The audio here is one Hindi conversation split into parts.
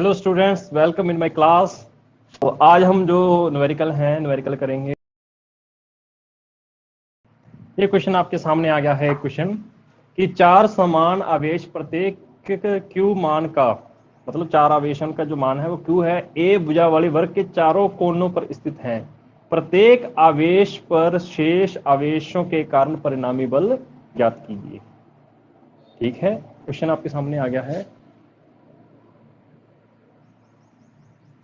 Hello students, welcome in my class. तो आज हम जो न्यूमेरिकल करेंगे। ये क्वेश्चन आपके सामने आ गया है। क्वेश्चन कि चार समान आवेश प्रत्येक क्यू मान का मतलब चार आवेशन का जो मान है वो क्यू है, ए भुजा वाली वर्ग के चारों कोनों पर स्थित है। प्रत्येक आवेश पर शेष आवेशों के कारण परिणामी बल ज्ञात कीजिए। ठीक है, क्वेश्चन आपके सामने आ गया है।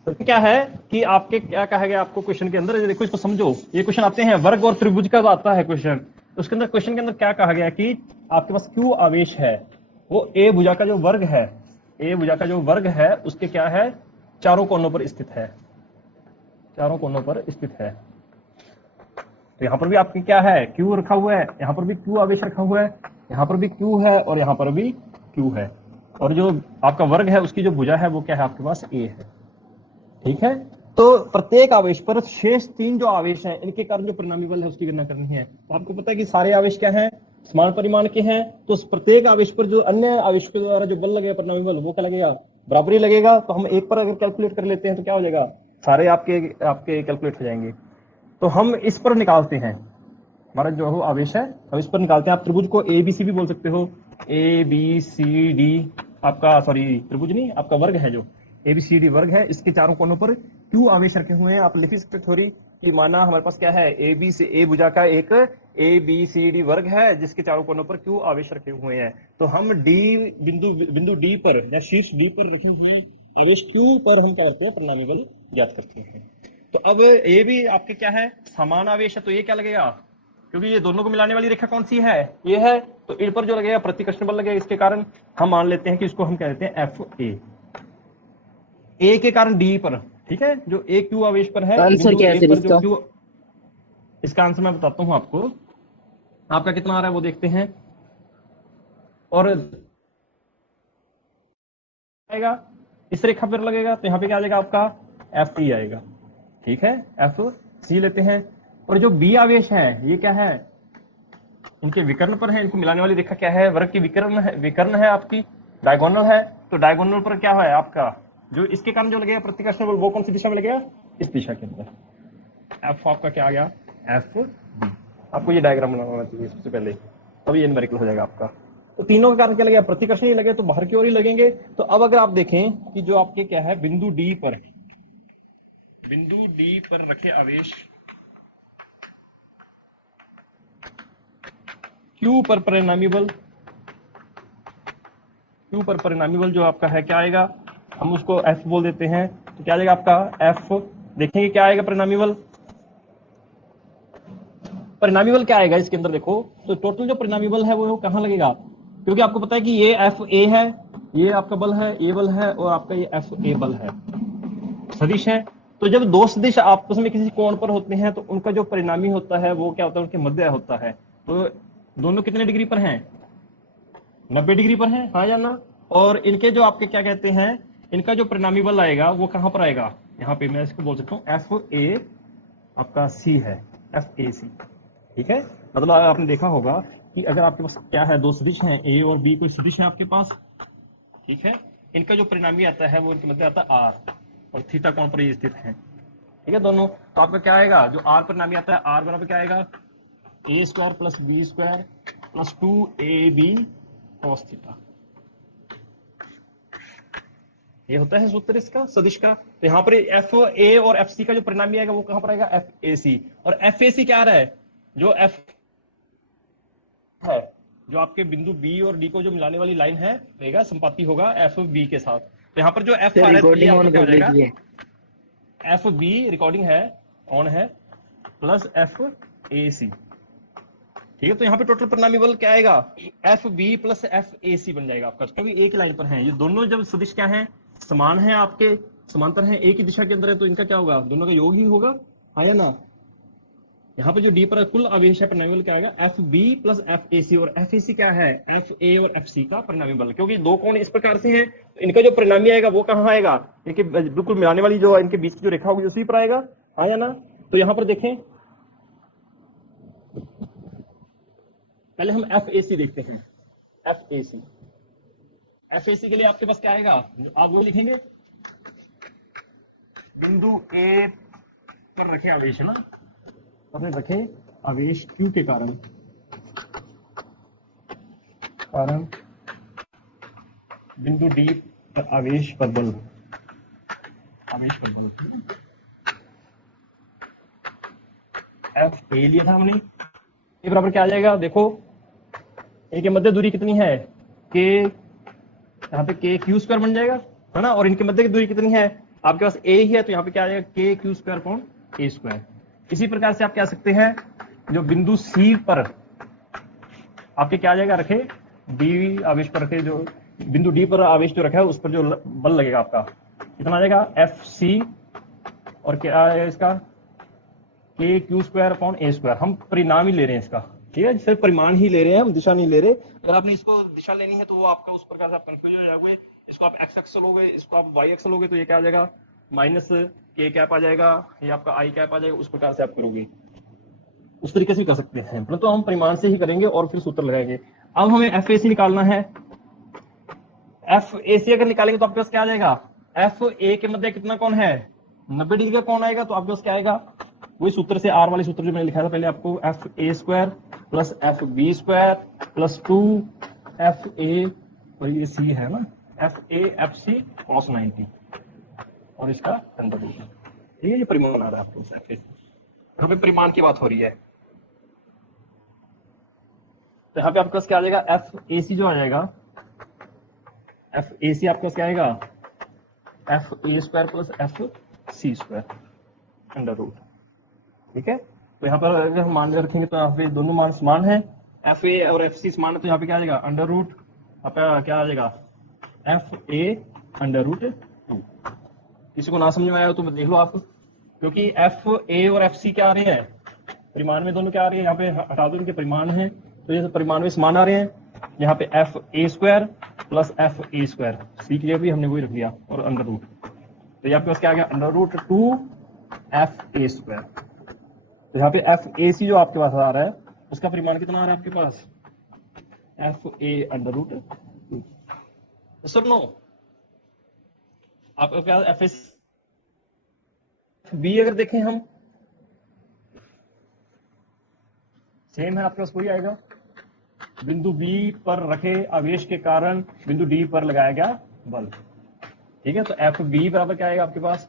तो क्या है कि आपके क्या कहा गया आपको क्वेश्चन के अंदर, देखो इसको समझो। ये क्वेश्चन आते हैं वर्ग और त्रिभुज का आता है क्वेश्चन। उसके अंदर क्वेश्चन के अंदर क्या कहा गया कि आपके पास क्यू आवेश है, वो ए भुजा का जो वर्ग है, ए भुजा का जो वर्ग है उसके क्या है, चारों कोनों पर स्थित है, चारों कोनों पर स्थित है। तो यहां पर भी आपके क्या है, क्यू रखा हुआ है, यहां पर भी क्यू आवेश रखा हुआ है, यहां पर भी क्यू है और यहां पर भी क्यू है। और जो आपका वर्ग है उसकी जो भुजा है वो क्या है, आपके पास ए है। ठीक है, तो प्रत्येक आवेश पर शेष तीन जो आवेश हैं इनके कारण जो परिणामी बल है उसकी गणना करनी है। तो आपको पता है कि सारे आवेश क्या हैं, समान परिमाण के हैं। तो प्रत्येक आवेश पर जो अन्य आवेश के द्वारा जो बल लगेगा, परिणामी बल, वो क्या लगेगा, बराबरी लगेगा। तो हम एक पर अगर कैलकुलेट कर लेते हैं तो क्या हो जाएगा, सारे आपके आपके कैलकुलेट हो जाएंगे। तो हम इस पर निकालते हैं, हमारा जो आवेश है हम इस पर निकालते हैं। आप त्रिभुज को ए बी सी भी बोल सकते हो, ए बी सी डी आपका, सॉरी त्रिभुज नहीं, आपका वर्ग है, जो एबीसीडी वर्ग है, इसके चारों कोनों पर क्यू आवेश रखे हुए हैं। आप लिख सकते थोड़ी कि माना हमारे पास क्या है, ए बी से ए भुजा का एक ए बी सी डी वर्ग है जिसके चारों कोनों पर क्यू आवेश रखे हुए हैं। तो हम डी बिंदु डी पर या शीर्ष डी पर रखे हुए आवेश क्यू पर हम क्या करते हैं, परिणामी बल ज्ञात करते हैं। तो अब ये भी आपके क्या है, समान आवेश है, तो ये क्या लगेगा, क्योंकि ये दोनों को मिलाने वाली रेखा कौन सी है, ये है, तो इन पर जो लगेगा प्रतिकर्षण बल लगेगा। इसके कारण हम मान लेते हैं कि इसको हम कहते हैं एफ ए के कारण डी पर। ठीक है, जो ए क्यू आवेश पर है, आंसर बिंदु क्या ए है पर जो इसका? क्यू, इसका आंसर मैं बताता हूं आपको। आपका कितना आ रहा है वो देखते हैं। और आएगा इस रेखा पर लगेगा तो यहाँ पे क्या आ जाएगा आपका, एफ ई आएगा। ठीक है, एफ सी लेते हैं। और जो बी आवेश है ये क्या है, इनके विकर्ण पर है, इनको मिलाने वाली रेखा क्या है, वर्ग की विकर्ण है आपकी, डायगोनल है। तो डायगोनल पर क्या है आपका, जो इसके कारण जो लगेगा प्रतिकर्षण बल, वो कौन सी दिशा में लगेगा, इस दिशा के अंदर। एफ आपका क्या आ गया, एफ बी। आपको ये डायग्राम बनाना चाहिए सबसे पहले, तभी ये न्यूमेरिकल हो जाएगा आपका। तो तीनों के कारण क्या लगेगा, प्रतिकर्षण ही लगे तो बाहर की ओर ही लगेंगे। तो अब अगर आप देखें कि जो आपके क्या है, बिंदु डी पर रखे आवेश क्यू पर परिणामी बल, क्यू पर परिणामी बल जो आपका है क्या आएगा, हम उसको एफ बोल देते हैं। तो क्या आएगा आपका एफ, देखेंगे क्या आएगा परिणामी बल। परिणामी बल क्या आएगा इसके अंदर देखो, तो टोटल जो परिणामी बल है वो कहां लगेगा, क्योंकि आपको पता है कि ये एफ ए है, ये आपका बल है, ए बल है, और आपका ये एफ ए बल है, सदिश है। तो जब दो सदिश आपस में किसी कोण पर होते हैं तो उनका जो परिणामी होता है वो क्या होता है, उनके मध्य होता है। तो दोनों कितने डिग्री पर हैं, 90 डिग्री पर है, हाँ या ना। और इनके जो आपके क्या कहते हैं, इनका जो परिणामी बल आएगा वो कहां पर आएगा, यहाँ पे मैं इसको बोल सकता हूँ एफ ए आपका सी है, एफ ए सी। ठीक है, मतलब आपने देखा होगा कि अगर आपके पास क्या है, दो सदिश हैं, ए और बी कोई सदिश है आपके पास। ठीक है, इनका जो परिणामी आता है वो इनके मध्य आता है आर, और थीटा कोण पर ये स्थित है। ठीक है दोनों, तो आपका क्या आएगा, जो आर परिणामी आता है, आर बराबर क्या आएगा, A square plus B square plus 2ab cos थीटा। ये होता है सूत्र इसका, सदिश का। तो यहाँ पर एफ ए और एफ सी का जो परिणामी आएगा वो कहां पर आएगा, एफ ए सी। और एफ ए सी क्या आ रहा है, जो एफ है, जो आपके बिंदु बी और डी को जो मिलाने वाली लाइन है, रहेगा संपाती होगा एफ बी के साथ। तो यहाँ पर जो एफ आ रहा है ये रिकॉर्डिंग आपका ऑन क्या हो कर जाएगा, लीजिए। एफ बी रिकॉर्डिंग है, ऑन है, प्लस एफ ए सी। ठीक है, तो यहाँ पे टोटल परिणामी बल क्या आएगा, F B plus F A C बन जाएगा आपका, क्योंकि एक लाइन पर है ये दोनों। जब सदिश क्या है, समान है, आपके समांतर है, एक ही दिशा के अंदर है, तो इनका क्या होगा, दोनों का योग ही होगा, हाँ या ना। यहाँ पे जो डी पर कुल आवेश है, परिणामी बल क्या आएगा, F B plus F A C. और एफ ए सी क्या है, एफ ए और एफ सी का परिणामी बल, क्योंकि दो कोण इस प्रकार से हैं, तो इनका जो परिणामी आएगा वो कहाँ आएगा, इनके बिल्कुल मिलाने वाली जो इनके बीच की जो रेखा होगी उसी पर आएगा, हाँ या ना। तो यहाँ पर देखें, पहले हम एफ ए सी देखते हैं। F A C, F A सी के लिए आपके पास क्या आएगा, आप वो लिखेंगे बिंदु ए पर रखे आवेश है ना, अपने रखे आवेश Q के कारण बिंदु डी पर आवेश पर बल एफ ए लिया था हमने। ए बराबर क्या आ जाएगा, देखो ए के मध्य दूरी कितनी है के, यहाँ पे के क्यू स्क्वायर बन जाएगा है ना, और इनके मध्य की दूरी कितनी है आपके पास ए ही है, तो यहाँ पे क्या आ जाएगा के क्यू स्क्वायर अपॉन ए स्क्वायर। इसी प्रकार से आप कह सकते हैं जो बिंदु सी पर आपके क्या आ जाएगा, रखे डी आवेश पर रखे, जो बिंदु डी पर आवेश जो रखा है उस पर जो बल लगेगा आपका कितना आ जाएगा एफ सी, और क्या आएगा इसका के क्यू स्क्वायर अपॉन ए स्क्वायर। हम परिणाम ही ले रहे हैं इसका, ठीक है, सिर्फ परिमाण ही ले रहे हैं, हम दिशा नहीं ले रहे। अगर आपने इसको दिशा लेनी है तो वो आपका उस प्रकार से आप कंफ्यूज हो जाओगे। इसको आप एक्स एक्स लोगे, इसको आप वाई एक्स लोगे, तो ये क्या आ जाएगा माइनस के कैप आ जाएगा, ये आपका आई कैप आ जाएगा, उस प्रकार से आप करोगे। उस तरीके से भी कर सकते हैं, परंतु हम परिमाण से ही करेंगे और फिर सूत्र लगाएंगे। अब हमें एफ ए सी निकालना है। एफ ए सी अगर निकालेंगे तो आपके पास क्या आ जाएगा, एफ ए के मध्य कितना कोण है 90 डिग्री का कोण आएगा, तो आपके पास क्या आएगा वही सूत्र से, आर वाले सूत्र जो मैंने लिखा था पहले आपको, F A square plus F B square plus 2 F A, और ये सी है ना, F A F C cos 90 और इसका अंडर रूट, ये परिमाण आ रहा है आपको एफ ए, तो परिमाण की बात हो रही है। तो यहाँ पे आपके पास क्या आ जाएगा एफ ए सी जो आ जाएगा, एफ ए सी आपके पास क्या आएगा F A square plus F C square under root, ठीक है। तो यहाँ पर अगर हम मान रखेंगे तो यहाँ पे दोनों मान समान है, एफ ए और एफ सी समान है, तो यहाँ पे क्या आ जाएगा अंडर रूट, आपका क्या आ जाएगा एफ ए अंडर रूट 2। किसी को ना समझ में आया हो तो देख लो आप, क्योंकि एफ ए और एफ सी क्या आ रहे हैं परिमाण में, दोनों क्या आ रहे हैं, यहाँ पे हटा दो इनके परिमाण है, तो ये परिमाण में समान आ रहे हैं। यहाँ पे F A square plus F A square, C के लिए भी हमने वही रख लिया, और अंडर रूट, तो यहाँ पे पास क्या आ गया under root 2 F A square. तो यहाँ पे एफ ए सी जो आपके पास आ रहा है उसका परिमाण कितना आ रहा है आपके पास F A under root 2। Sir no, आपके पास एफ एस बी अगर देखें हम सेम है, आपके पास वही आएगा, बिंदु बी पर रखे आवेश के कारण बिंदु डी पर लगाया गया बल, ठीक है। तो एफ बी बराबर क्या आएगा आपके पास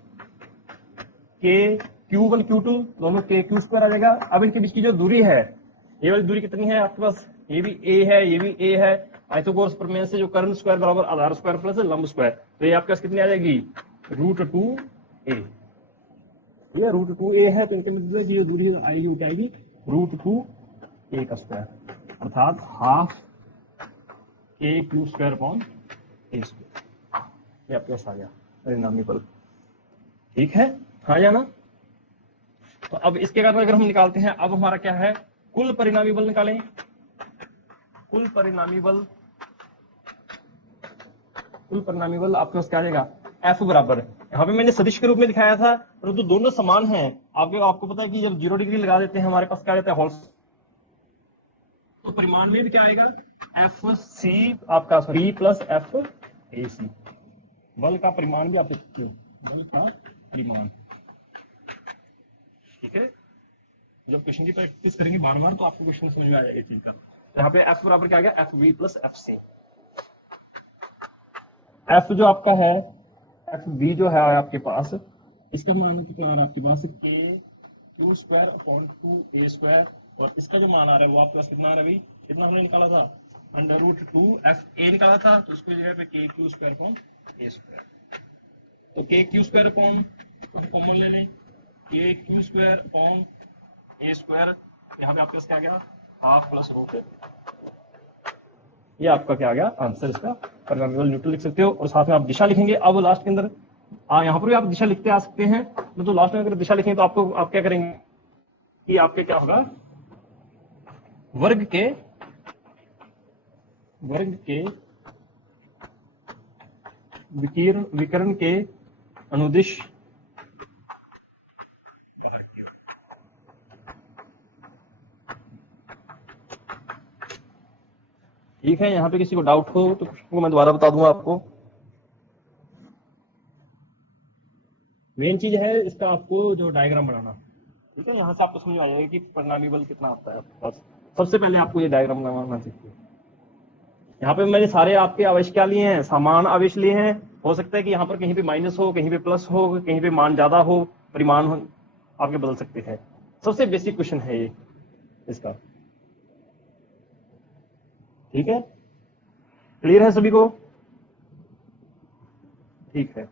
के क्यू वन क्यू टू, दोनों के क्यू स्क्वायर आ जाएगा। अब इनके बीच की जो दूरी है, ये वाली दूरी कितनी है आपके पास, ये भी ए है ये भी ए है, आइथोगोरस प्रमेय से जो कर्ण स्क्वायर बराबर आधार स्क्वायर प्लस लंब स्क्वायर, तो ये आपके पास कितनी आ जाएगी रूट 2 ए, ये रूट 2 ए है, तो इनके मध्य की जो दूरी आएगी वो क्या आएगी रूट 2 ए का स्क्वायर, अर्थात हाफ के क्यू स्क्वायर अपॉन ए स्क्वायर, ये आपके पास आ गया परिणामी बल, ठीक है, हाँ या ना। तो अब इसके कारण अगर हम निकालते हैं, अब हमारा क्या है कुल परिणामी बल निकालें। कुल परिणामी बल आपके पास क्या आ जाएगा एफ बराबर, यहाँ पे मैंने सदिश के रूप में दिखाया था, परंतु तो दोनों समान हैं। आपको पता है कि जब 0 डिग्री लगा देते हैं हमारे पास क्या रहता है होल, तो परिमाण में भी क्या आएगा एफ सी आपका बी प्लस एफ ए सी, बल का परिमाण भी आप देख सकते हो, बल का परिमाण, ठीक है। जब क्वेश्चन की प्रैक्टिस करेंगे बार बार तो आपको क्वेश्चन समझ में आएगा चीज का। तो यहाँ पे एफ बराबर क्या आ गया F B plus F C, F जो आपका है एफ बी जो है आपके पास, इसका मान कितना आ रहा है आपके पास के क्यू स्क्वायर अपॉन 2 ए स्क्वायर, और इसका जो मान आ रहा है वो आपके पास कितना आ रहा है अभी, कितना हमने निकाला था अंडर रूट 2 एफ ए निकाला था, तो उसको जगह पे के क्यू स्क्वायर अपॉन ए स्क्वायर, तो के क्यू स्क्वायर अपॉन कॉमन ले लें के क्यू स्क्वायर अपॉन ए स्क्वायर, यहाँ पे आपके पास क्या गया हाफ प्लस रूट, ये आपका क्या आ गया आंसर, इसका परिणामी बल न्यूटन लिख सकते हो, और साथ में आप दिशा लिखेंगे। अब लास्ट के अंदर यहाँ पर भी आप दिशा लिखते आ सकते हैं, तो लास्ट में अगर दिशा लिखेंगे तो आपको आप क्या करेंगे कि आपके क्या होगा वर्ग के विकर्ण के अनुदिश ठीक है। यहाँ पे किसी को डाउट हो तो मैं दोबारा बता दूंगा आपको। मेन चीज है इसका आपको जो डायग्राम बनाना, ठीक है। यहाँ से आपको समझ आ जाएगा कि परिणामी बल कितना आता है आपके पास। सबसे पहले आपको ये डायग्राम बनाना चाहिए। यहाँ पे मैंने सारे आपके आवेश क्या लिए हैं, समान आवेश लिए हैं। हो सकता है कि यहाँ पर कहीं पे माइनस हो, कहीं पे प्लस हो, कहीं पे मान ज्यादा हो, परिमाण आपके बदल सकते हैं। सबसे बेसिक क्वेश्चन है ये इसका, ठीक है। क्लियर है सभी को? ठीक है।